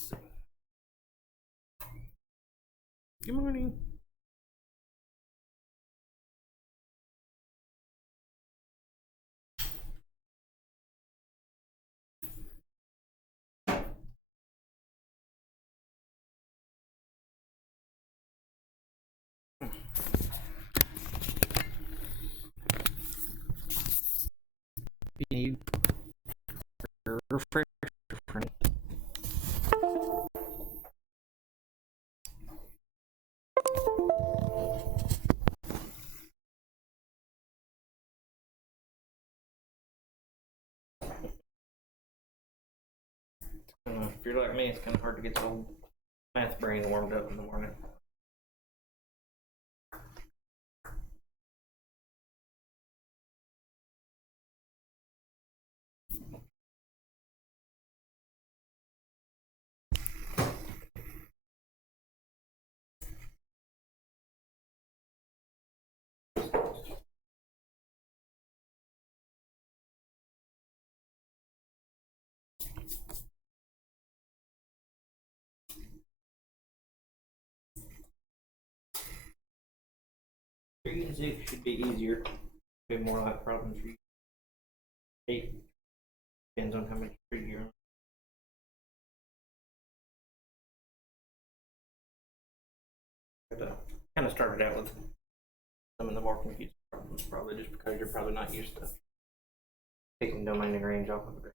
see. Good morning. You refresh your if you're like me, it's kind of hard to get the old math brain warmed up in the morning. It should be easier. Be more like problems for you. 8 depends on how much food you're on. Kind of started out with some of the more confusing problems, probably just because you're probably not used to taking domain and range off of it.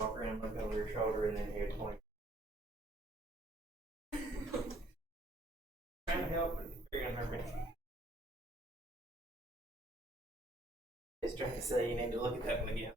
Walk around, look over your shoulder, and then you get 20. Trying to help, but you're gonna hurt me. Just trying to say you need to look at that one again.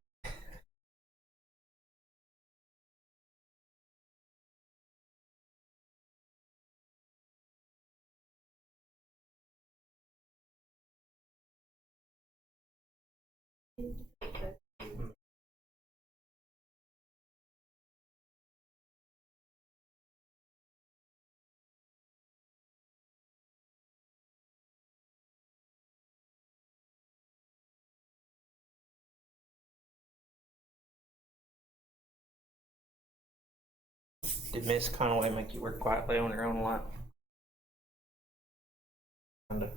Did Miss Conway make you work quietly on your own a lot? Kinda.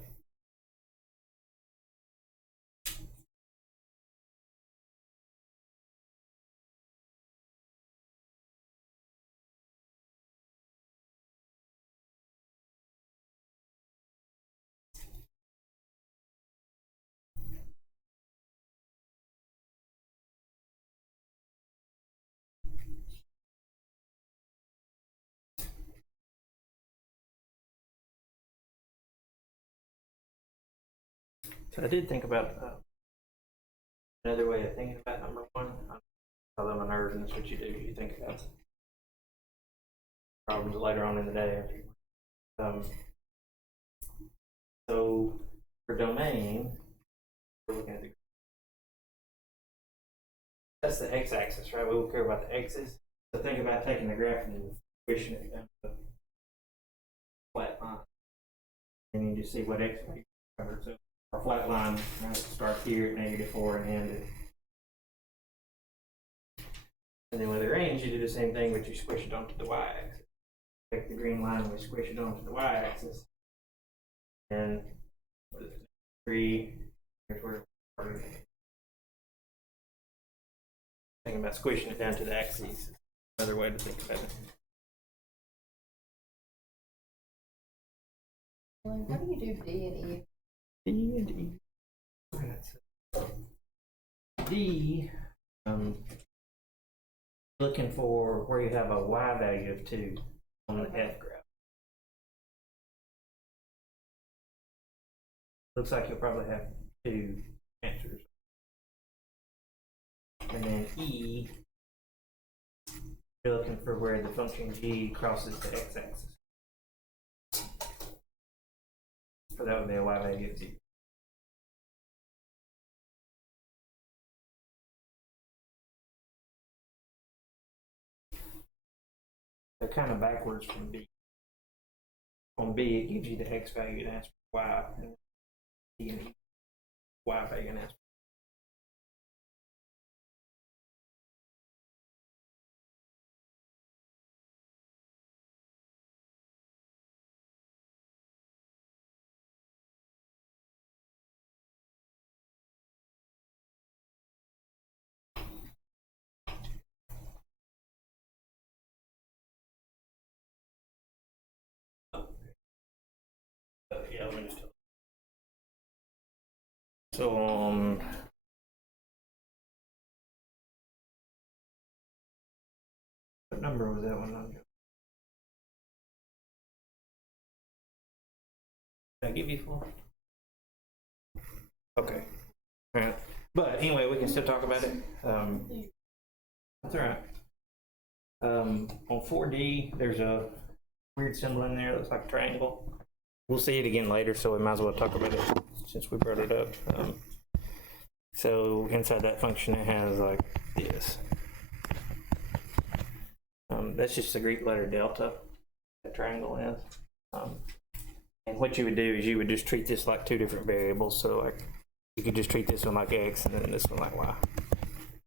So I did think about another way of thinking about number one. Although I'm a nerd, and that's what you do. You think about problems later on in the day. So For domain, we're looking at that's the x-axis, right? We will care about the x's. So think about taking the graph and pushing it down to the flat line. And you just see what x value covers. So our flat line, right, starts here at -4 and end it. And then with the range, you do the same thing, but you squish it onto the y-axis. Take the green line and we squish it onto the y-axis. And 3, here's where we're thinking about squishing it down to the axes. Another way to think about it. How do you do D and E? D and E. D, looking for where you have a y value of 2 on the F graph. Looks like you'll probably have 2 answers. And then E, you're looking for where the function g crosses the x-axis. So that would be a y value of 0. They're kind of backwards from B. On B, it gives you the x value and asks for y, and D and E, y value and asks for. Yeah, let me just tell you. So what number was that one on? Did I give you 4? Okay. All right. But anyway, we can still talk about it. That's all right. On 4D, there's a weird symbol in there. It looks like a triangle. We'll see it again later, so we might as well talk about it since we brought it up. So inside that function, it has like this. That's just the Greek letter delta. That triangle is. And what you would do is you would just treat this like 2 different variables. So like you could just treat this one like x and then this one like y.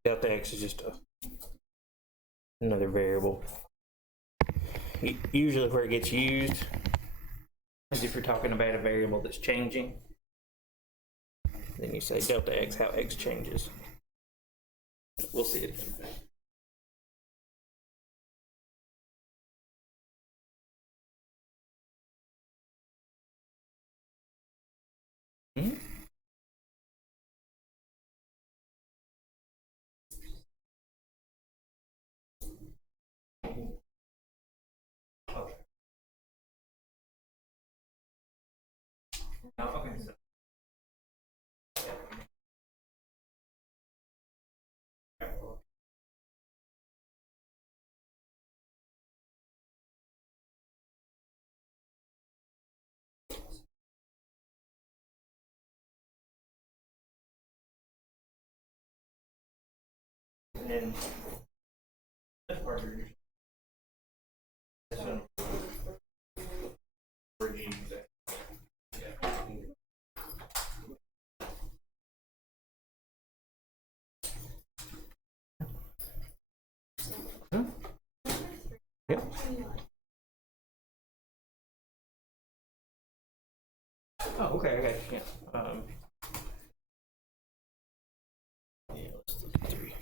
Delta x is just another variable. Usually where it gets used is if you're talking about a variable that's changing. Then you say delta x, how x changes. We'll see it again. Okay. So. And then this part here. Yep. Oh, okay, yeah. Yeah, let's look at 3.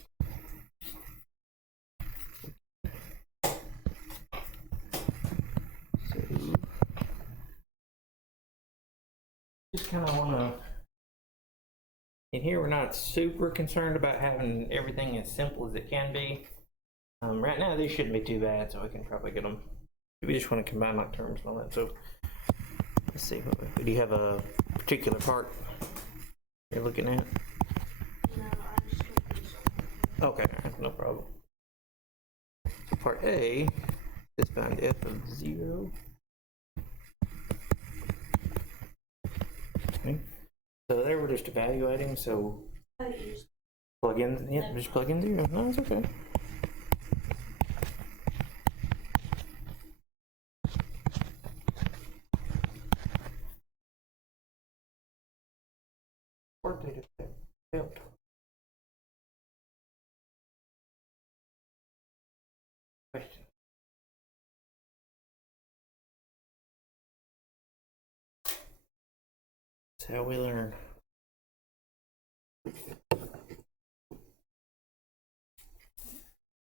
So, just kind of want to. In here, we're not super concerned about having everything as simple as it can be. Right now, these shouldn't be too bad, so we can probably get them. We just want to combine like terms and all that. So let's see. Do you have a particular part you're looking at? Okay, no problem. So part A is find f of 0. Okay. So there we're just evaluating, so plug in, yeah, just plug in 0. No, it's okay. Work data failed. Question. That's how we learn.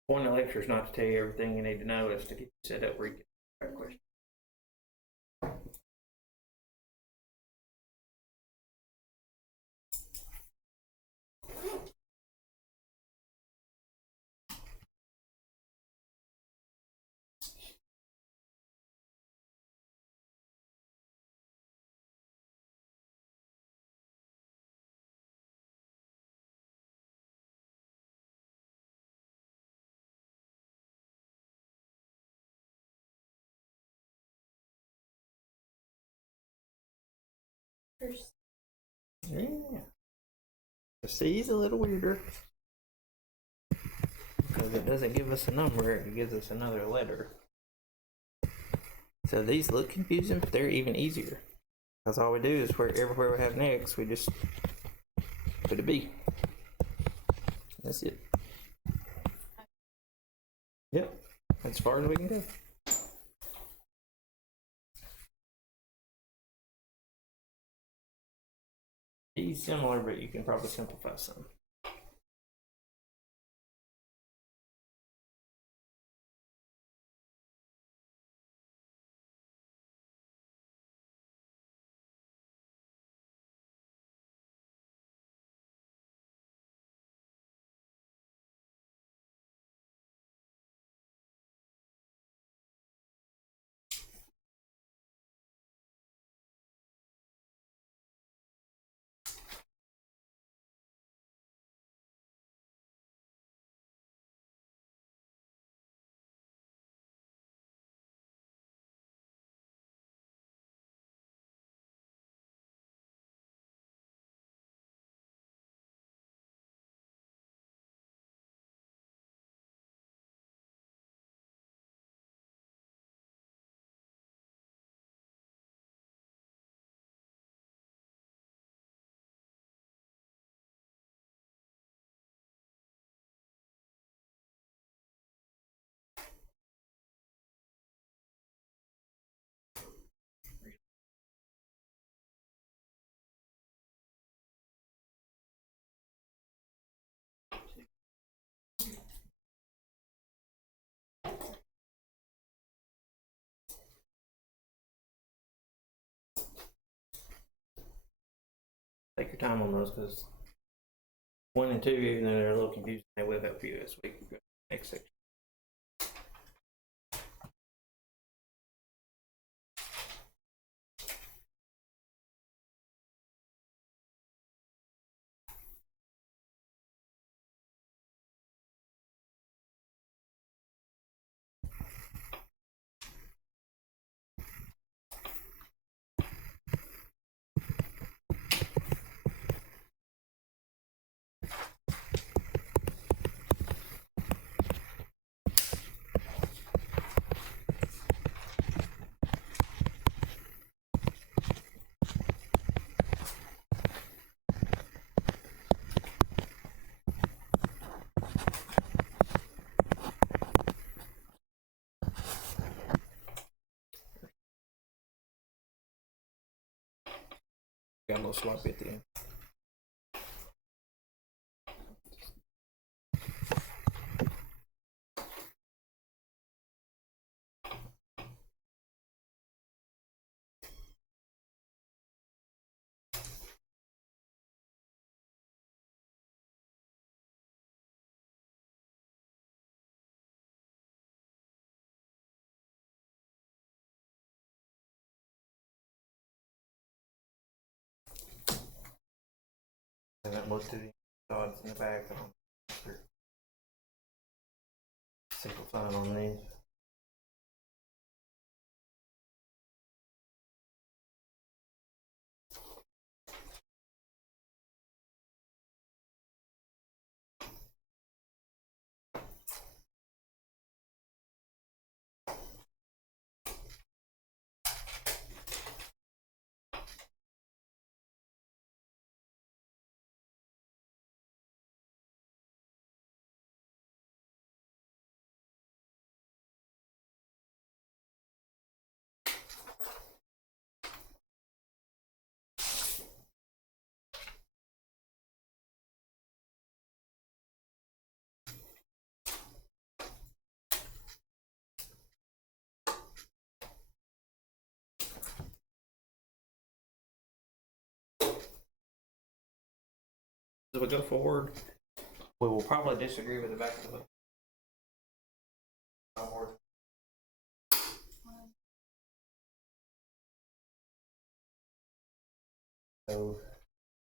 Point of the lecture is not to tell you everything you need to know, it's to get you set up where you get the right question. Yeah. The C is a little weirder because it doesn't give us a number, it gives us another letter. So these look confusing, but they're even easier. Because all we do is everywhere we have an X, we just put a B. That's it. Yep, as far as we can go. B's similar, but you can probably simplify some. Take your time on those because 1 and 2, even though they're a little confusing, they will help you as we go to the next section. Got a little sloppy at the end. I haven't looked at the odds in the back. I don't know if they're simplifying on these. as we go forward, we will probably disagree with the back of the board. So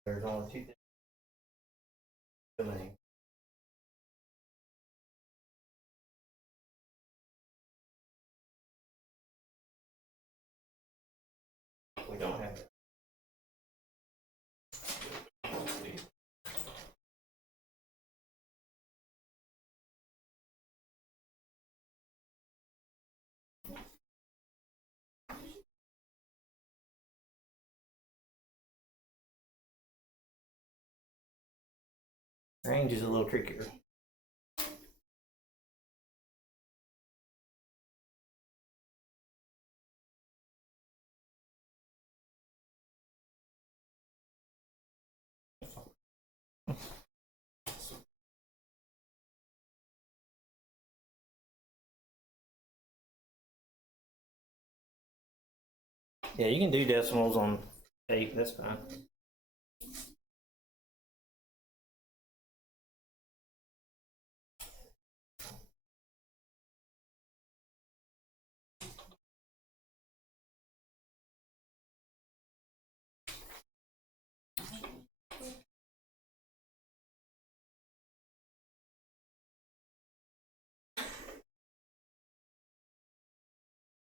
there's only two things to me. We don't have it. Range is a little trickier. Yeah, you can do decimals on 8, that's fine.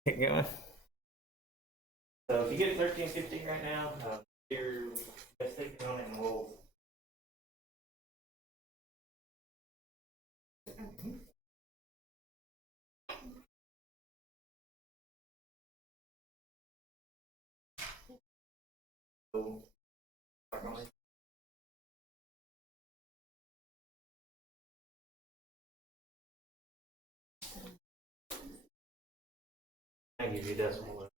Keep going. So if you get 1350 right now, you're just thinking on it and we'll. I give you decimal.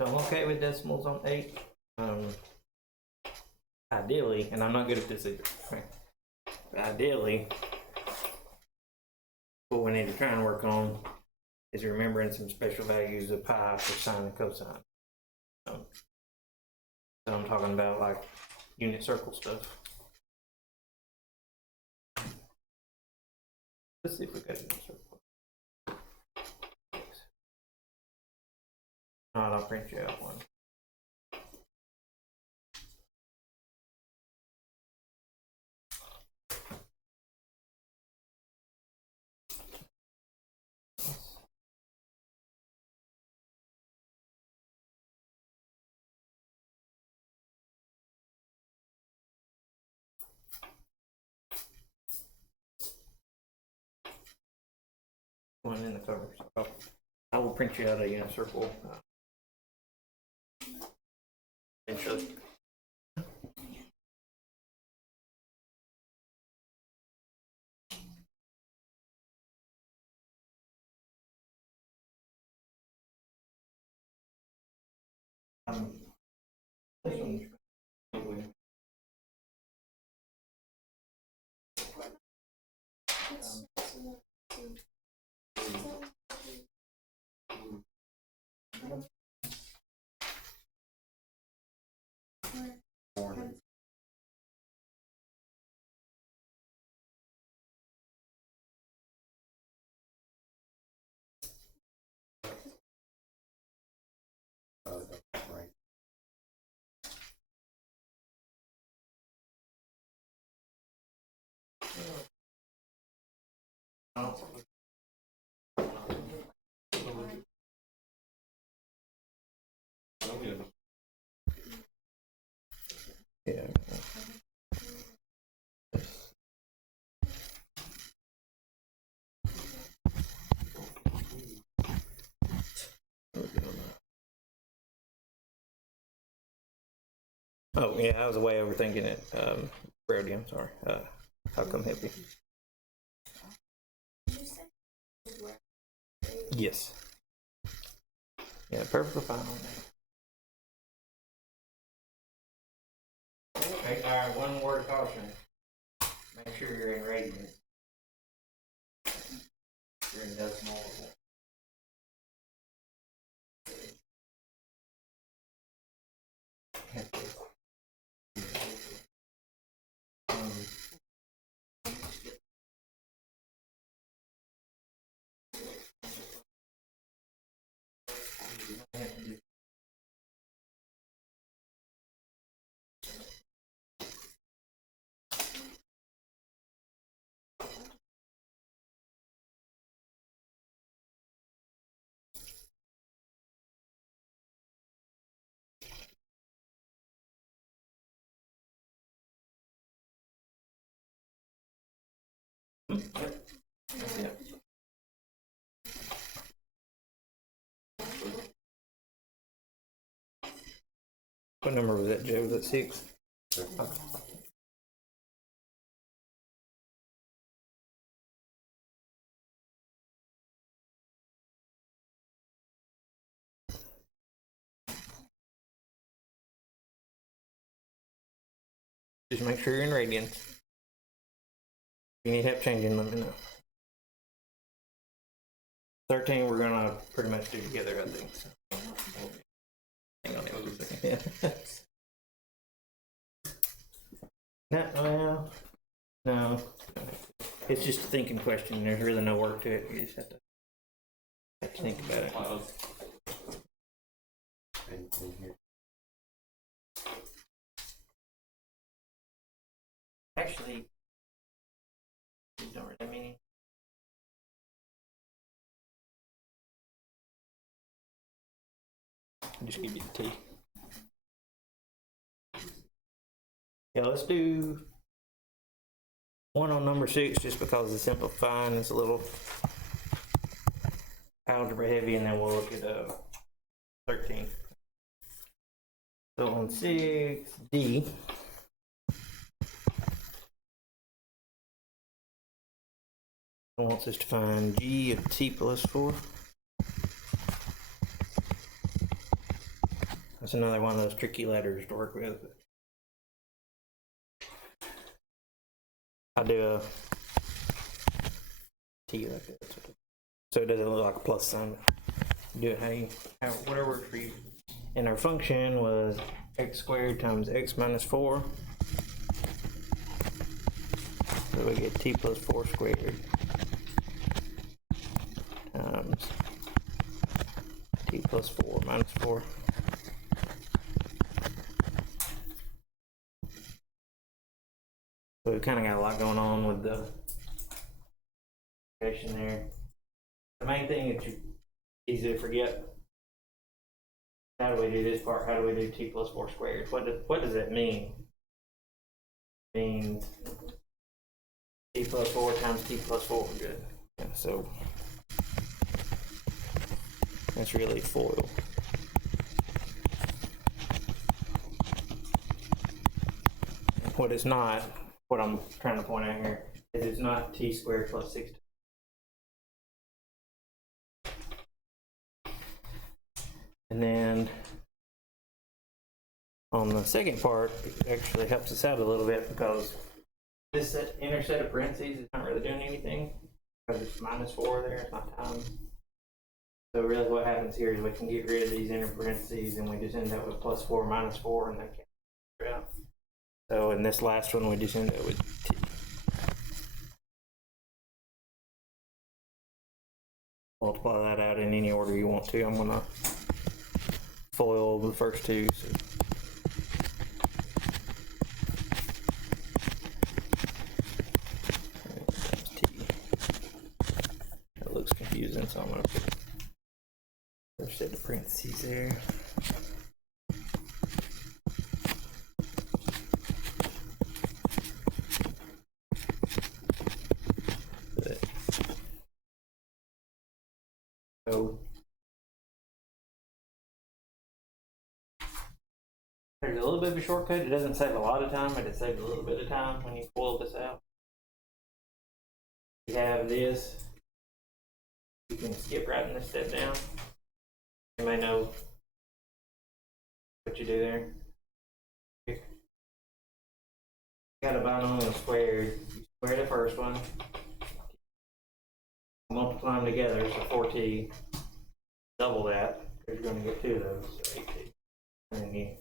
So I'm okay with decimals on 8. Ideally, and I'm not good at this either. Ideally, what we need to try and work on is remembering some special values of pi for sine and cosine. So I'm talking about like unit circle stuff. Let's see if we got a unit circle. Not, I'll print you out one. One in the cover. So I will print you out a unit circle. Eventually. This one. Right. Yeah. Oh, yeah, I was way overthinking it. Brody, I'm sorry. I'll come help you. Yes. Yeah, perfectly fine on that. Okay, alright, one word of caution. Make sure you're in radians. You're in decimal. Yep. What number was that, Joe? Was that 6? Okay. Just make sure you're in radians. If you need help changing, let me know. 13 we're gonna pretty much do together, I think. So. Hang on here a second. Yeah. No. It's just a thinking question. There's really no work to it. You just have to think about it. Actually, these don't really mean. I'll just give you the T. Yeah, let's do one on number 6 just because the simplifying is a little algebra heavy, and then we'll look at 13. So on 6D, it wants us to find g of t plus 4. That's another one of those tricky letters to work with. I do a t like that, so it doesn't look like a plus sign. Do it how whatever works for you. And our function was x squared times x minus 4. So we get t plus 4 squared times t plus 4 minus 4. So we kind of got a lot going on with the equation there. The main thing that you easy to forget. How do we do this part? How do we do t plus 4 squared? What does that mean? It means t plus 4 times t plus 4. Good. Yeah, so that's really FOIL. What it's not, what I'm trying to point out here, is it's not t squared plus 6. And then on the second part, it actually helps us out a little bit because this inner set of parentheses is not really doing anything because it's minus 4 there, it's not times. So really what happens here is we can get rid of these inner parentheses and we just end up with plus 4 minus 4 and then cancel out. So in this last one we just end up with t. Multiply that out in any order you want to. I'm going to FOIL the first two. So. That looks confusing, so I'm going to put a set of parentheses there. So There's a little bit of a shortcut. It doesn't save a lot of time, but it saves a little bit of time when you pull this out. You have this. You can skip right in this step down. You may know what you do there. You got a binomial squared. You square the first one. Multiply them together, so 4t. Double that, because you're going to get 2 of those, so 8t. And then you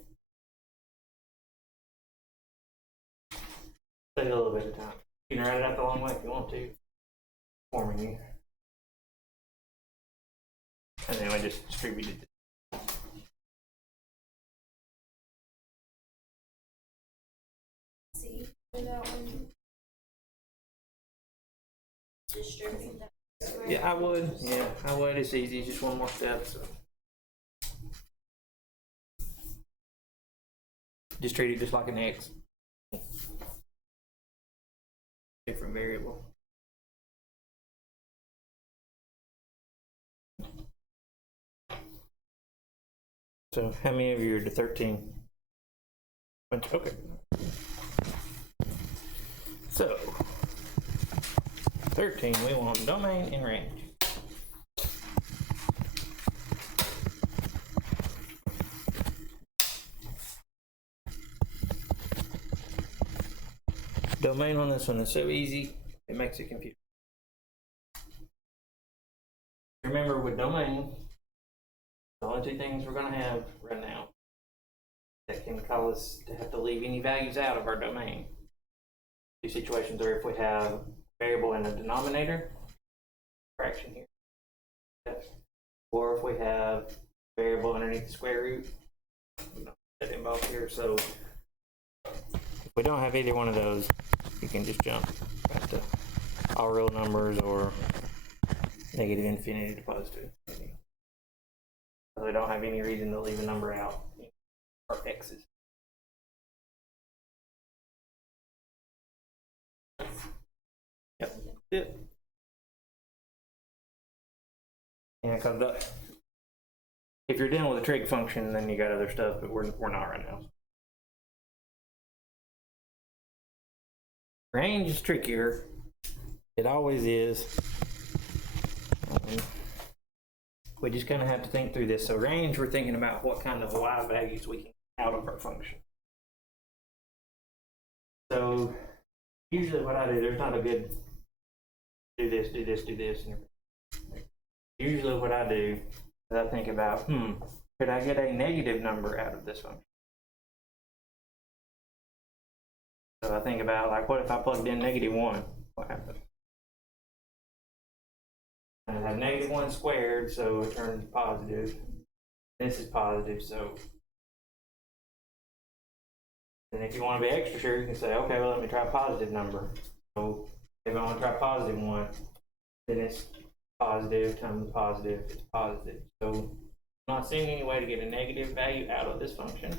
take a little bit of time. You can write it out the long way if you want to. Forming you. And then I just distributed it. See, for that one. Distribute that. Yeah, I would. Yeah, I would. It's easy. Just one more step. So. Just treat it just like an X. Different variable. So how many of you are to 13? Okay. So 13, we want domain and range. Domain on this one is so easy, it makes it confusing. Remember with domain, the only 2 things we're going to have right now that can cause us to have to leave any values out of our domain. 2 situations are if we have a variable in a denominator, fraction here, or if we have a variable underneath the square root, set them both here. So if we don't have either one of those, you can just jump back to all real numbers or negative infinity to positive. So we don't have any reason to leave a number out or x's. Yep. Yeah. Yeah, because if you're dealing with a trig function, then you got other stuff, but we're not right now. Range is trickier. It always is. We just kind of have to think through this. So range, we're thinking about what kind of y values we can get out of our function. So usually what I do, there's not a good do this, do this, do this. Usually what I do is I think about, could I get a negative number out of this function? So I think about, like, what if I plugged in -1? What happens? I have -1 squared, so it turns positive. This is positive, so. And if you want to be extra sure, you can say, okay, well, let me try a positive number. So if I want to try +1, then it's positive times positive, it's positive. So I'm not seeing any way to get a negative value out of this function.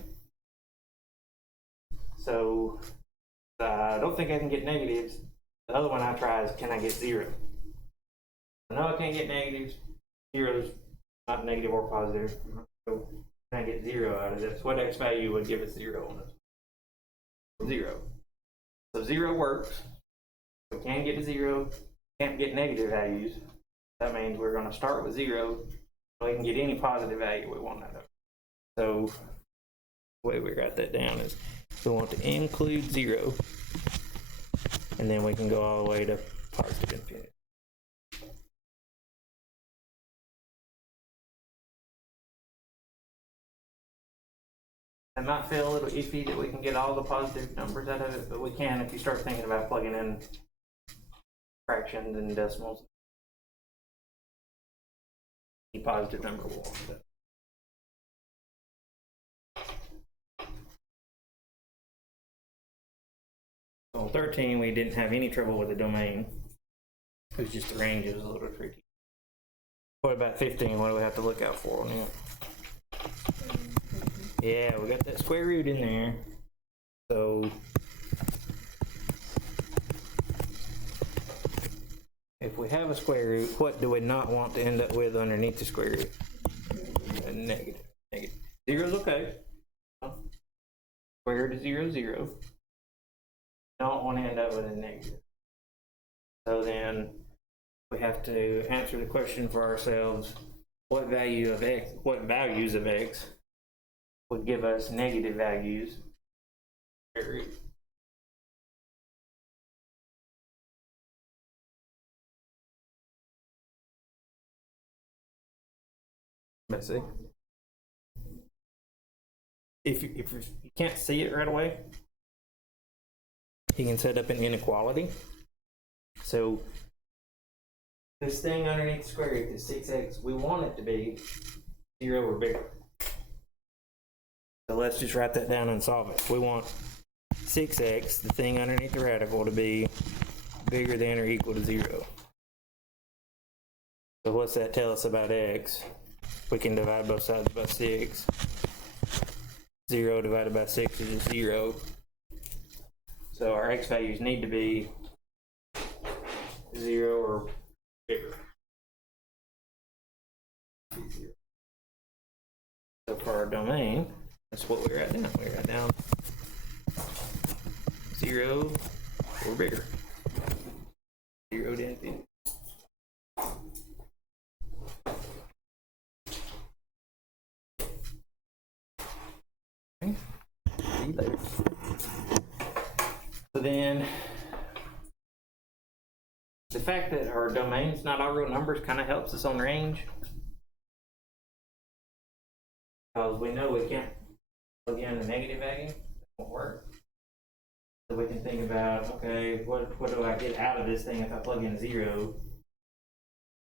So I don't think I can get negatives. The other one I try is, can I get 0? I know I can't get negatives. 0 is not negative or positive. So can I get 0 out of this? What x value would give us 0 on this? 0. So 0 works. We can get to 0. Can't get negative values. That means we're going to start with 0. So we can get any positive value we want out of it. So the way we write that down is we want to include 0. And then we can go all the way to positive infinity. It might feel a little iffy that we can get all the positive numbers out of it, but we can if you start thinking about plugging in fractions and decimals. Any positive number will want that. On 13, we didn't have any trouble with the domain. It was just the range that was a little tricky. What about 15? What do we have to look out for on it? Yeah, we got that square root in there. So if we have a square root, what do we not want to end up with underneath the square root? A negative. Negative. 0 is okay. square root of 0, 0. Don't want to end up with a negative. So then we have to answer the question for ourselves, what values of x would give us negative values? Let's see. If you can't see it right away, you can set up an inequality. So this thing underneath the square root is 6x. We want it to be 0 or bigger. So let's just write that down and solve it. We want 6x, the thing underneath the radical, to be bigger than or equal to 0. So what's that tell us about x? We can divide both sides by 6. 0 divided by 6 is just 0. So our x values need to be 0 or bigger. So for our domain, that's what we write down. We write down 0 or bigger. 0 to infinity. Okay. See you later. So then, the fact that our domain's not all real numbers kind of helps us on range. Because we know we can't plug in a negative value. It won't work. So we can think about, okay, what do I get out of this thing if I plug in 0?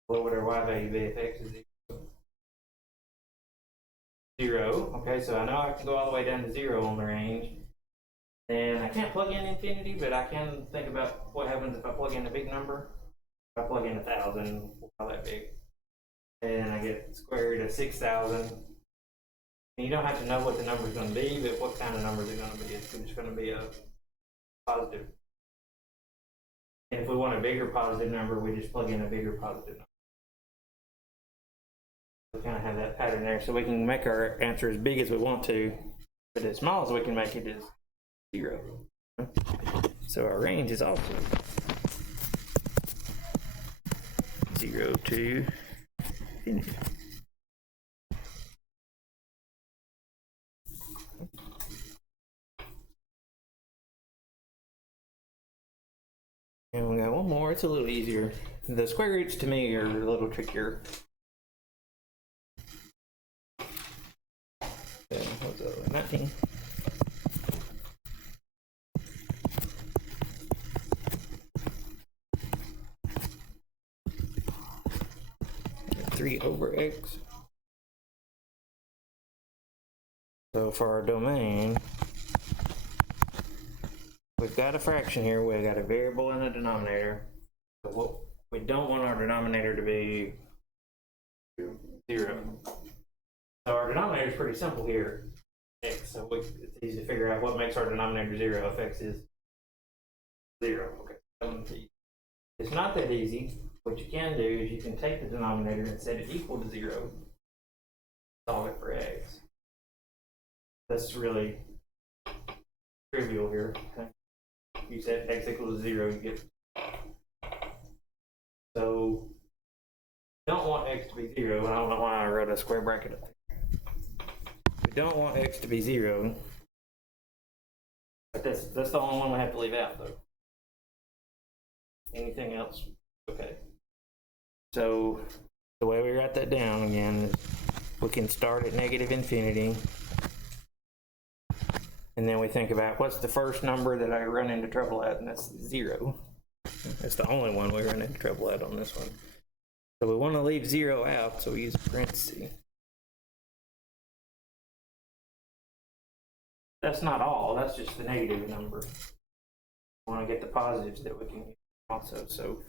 What would our y value be if x is 0? Okay, so I know I can go all the way down to 0 on the range. And I can't plug in infinity, but I can think about what happens if I plug in a big number. If I plug in 1,000, we'll call that big. And I get square root of 6,000. And you don't have to know what the number is going to be, but what kind of number is it going to be? It's just going to be a positive. And if we want a bigger positive number, we just plug in a bigger positive number. We kind of have that pattern there, so we can make our answer as big as we want to, but as small as we can make it is 0. So our range is also 0 to infinity. And we got one more. It's a little easier. The square roots to me are a little trickier. What's that? 19. And 3 over x. So for our domain, we've got a fraction here. We've got a variable in the denominator. But what we don't want our denominator to be 0. So our denominator is pretty simple here, x. So it's easy to figure out what makes our denominator 0 if x is 0. Okay. It's not that easy. What you can do is you can take the denominator and set it equal to 0. Solve it for x. That's really trivial here. Okay. You set x equals 0, you get. So don't want x to be 0, and I don't know why I wrote a square bracket up there. We don't want x to be 0, but that's the only one we have to leave out though. Anything else? Okay. So the way we write that down again is we can start at negative infinity, and then we think about what's the first number that I run into trouble at, and that's 0. That's the only one we run into trouble at on this one. So we want to leave 0 out, so we use a parenthesis. That's not all, that's just the negative number. We want to get the positives that we can use also. So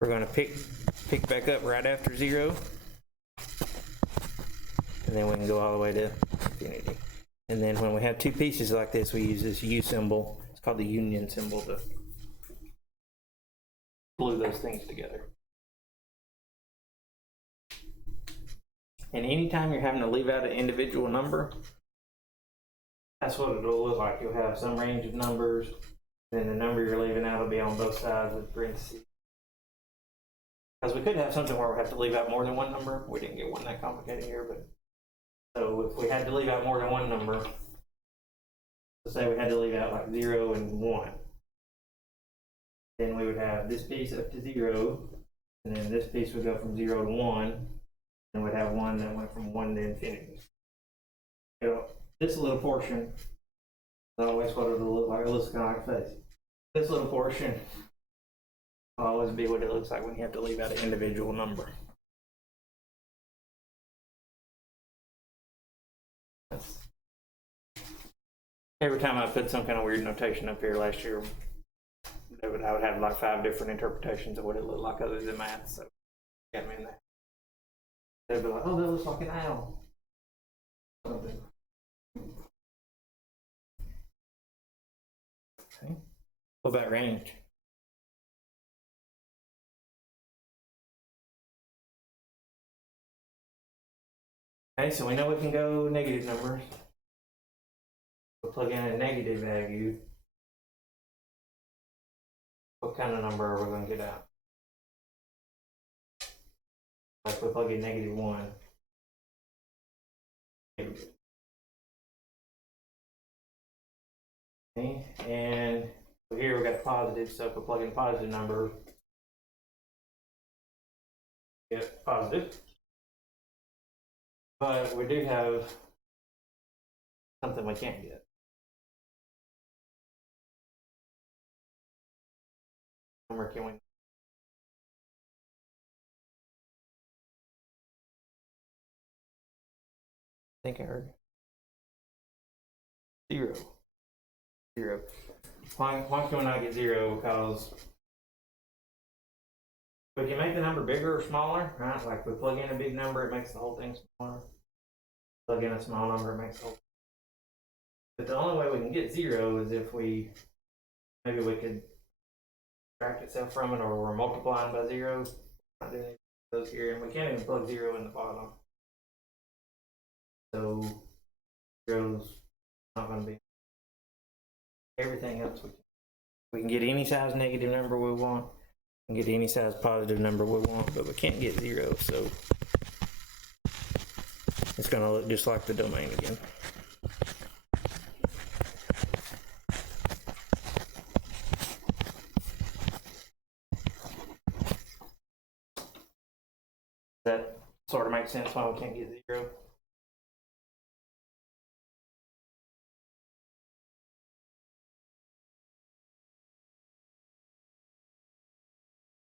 we're going to pick back up right after 0. And then we can go all the way to infinity. And then when we have two pieces like this, we use this U symbol. It's called the union symbol to glue those things together. And anytime you're having to leave out an individual number, That's what it'll look like. You'll have some range of numbers, then the number you're leaving out will be on both sides with parentheses. Because we could have something where we have to leave out more than one number. We didn't get one that complicated here, but so if we had to leave out more than one number, let's say we had to leave out like 0 and 1, then we would have this piece up to 0, and then this piece would go from 0 to 1, and we'd have one that went from 1 to infinity. You know, this little portion is always what it'll look like. It looks kind of like a face. This little portion will always be what it looks like when you have to leave out an individual number. Every time I put some kind of weird notation up here last year, I would have like 5 different interpretations of what it looked like other than math. So got me in there. They'd be like, "Oh, that looks like an owl." Something. Okay. What about range? Okay, so we know we can go negative numbers. We'll plug in a negative value. What kind of number are we going to get out? Like we plug in -1. Okay, and here we got positive, so if we plug in a positive number, get positive. But we do have something we can't get. Number can we? I think I heard 0. 0. Why can we not get 0? Because we can make the number bigger or smaller, right? Like we plug in a big number, it makes the whole thing smaller. Plug in a small number, it makes the whole thing. But the only way we can get 0 is if maybe we could subtract itself from it, or we're multiplying by 0. Not doing those here, and we can't even plug 0 in the bottom. So 0's not going to be. Everything else we can get any size negative number we want, and get any size positive number we want, but we can't get 0, so it's going to look just like the domain again. That sort of makes sense why we can't get 0.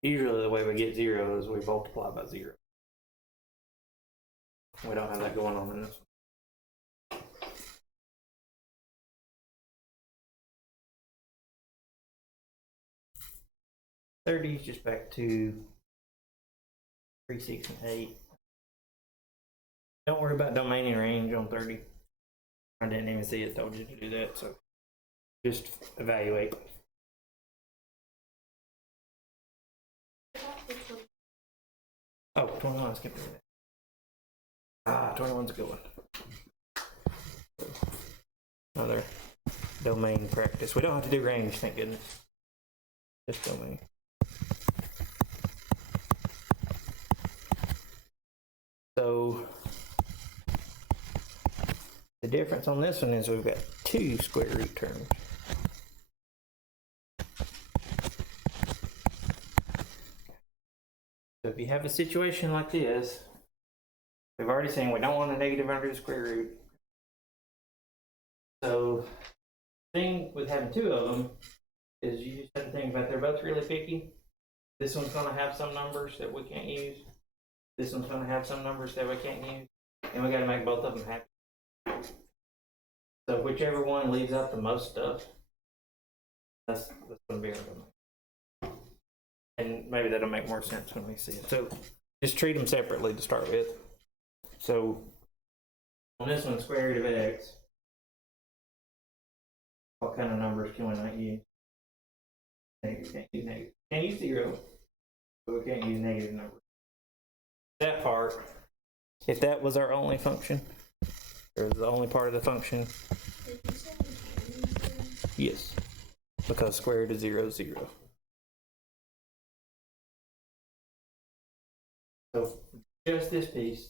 Usually the way we get 0 is we multiply by 0. We don't have that going on in this one. $30 is just back to 3, 6, and 8. Don't worry about domain and range on 30. I didn't even see it told you to do that, so just evaluate. Oh, 21, skip that. 21's a good one. Another domain practice. We don't have to do range, thank goodness. Just domain. So the difference on this one is we've got 2 square root terms. So if you have a situation like this, we've already seen we don't want a negative under the square root. So the thing with having 2 of them is you just have to think about they're both really picky. This one's going to have some numbers that we can't use. This one's going to have some numbers that we can't use. And we got to make both of them happy. So whichever one leaves out the most stuff, that's going to be our domain. And maybe that'll make more sense when we see it. So just treat them separately to start with. So on this one, square root of x, what kind of numbers can we not use? Negative, can't use negative. Can't use 0, but we can't use negative numbers. That part, if that was our only function, or the only part of the function. Did you say Yes. Because square root of 0 is 0. So just this piece.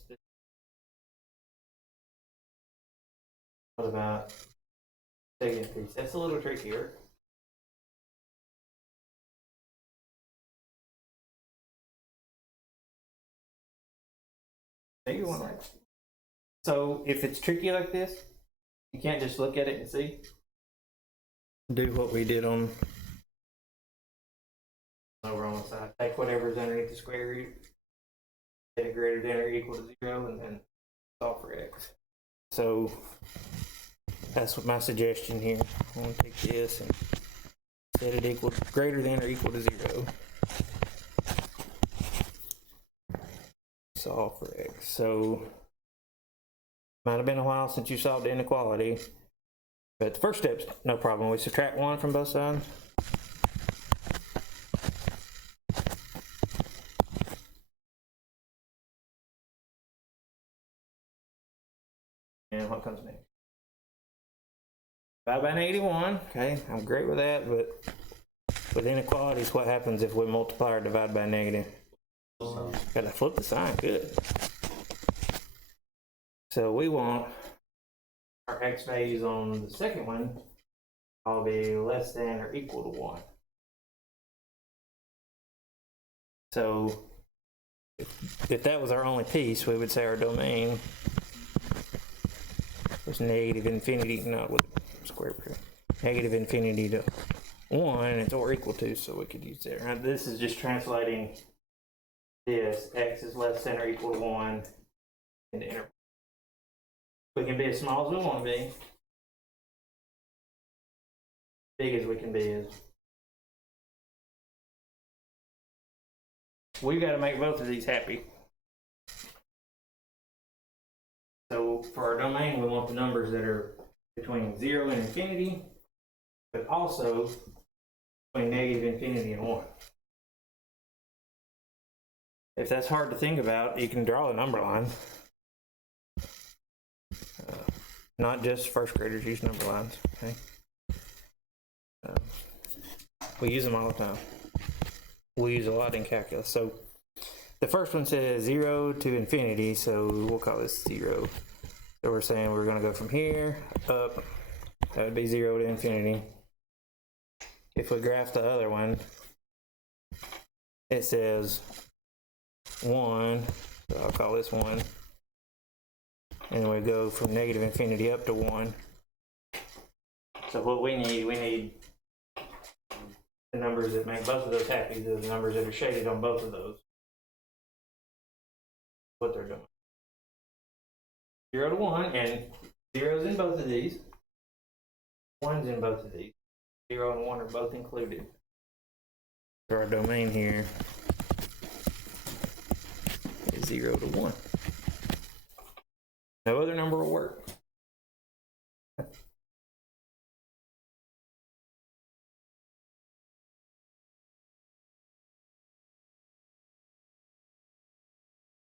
What about second piece? That's a little trickier. Maybe one like. So if it's tricky like this, you can't just look at it and see. Do what we did on over on the side. Take whatever's underneath the square root, set it greater than or equal to 0, and then solve for x. So that's what my suggestion here. I'm going to take this and set it equal greater than or equal to 0. Solve for x. So might have been a while since you solved the inequality, but the first step's no problem. We subtract 1 from both sides. And what comes next? Divide by -1. Okay, I'm great with that, but with inequalities, what happens if we multiply or divide by negative? Gotta flip the sign, good. So we want our x values on the second one all be less than or equal to 1. So if that was our only piece, we would say our domain was negative infinity, not with square root, negative infinity to 1, and it's or equal to, so we could use that. Now, this is just translating this, x is less than or equal to 1 in the interval. We can be as small as we want to be, big as we can be. Is we've got to make both of these happy. So for our domain, we want the numbers that are between 0 and infinity, but also between negative infinity and 1. If that's hard to think about, you can draw a number line. Not just first graders use number lines. Okay. We use them all the time. We use a lot in calculus. So the first one says 0 to infinity, so we'll call this 0. So we're saying we're going to go from here up. That would be 0 to infinity. If we graph the other one, it says 1. So I'll call this 1. And we go from negative infinity up to 1. So what we need the numbers that make both of those happy, the numbers that are shaded on both of those. What they're doing. 0 to 1, and 0's in both of these. 1's in both of these. 0 and 1 are both included. So our domain here is 0 to 1. No other number will work.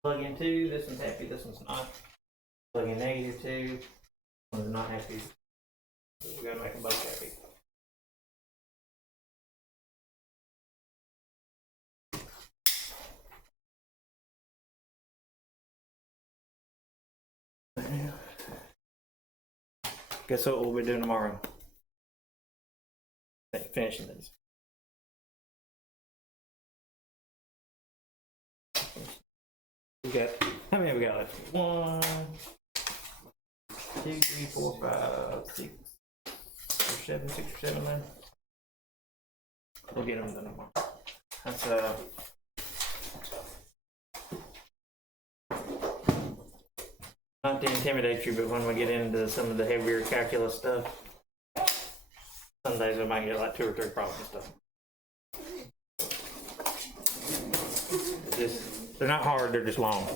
Plug in 2, this one's happy, this one's not. Plug in -2, this one's not happy. So we gotta make them both happy. Guess what we'll be doing tomorrow? Finishing these. We got, how many have we got left? 1, 2, 3, 4, 5, 6, 7, 6 or 7 then. We'll get them done tomorrow. That's not to intimidate you, but when we get into some of the heavier calculus stuff, some days we might get like 2 or 3 problems done. They're not hard, they're just long.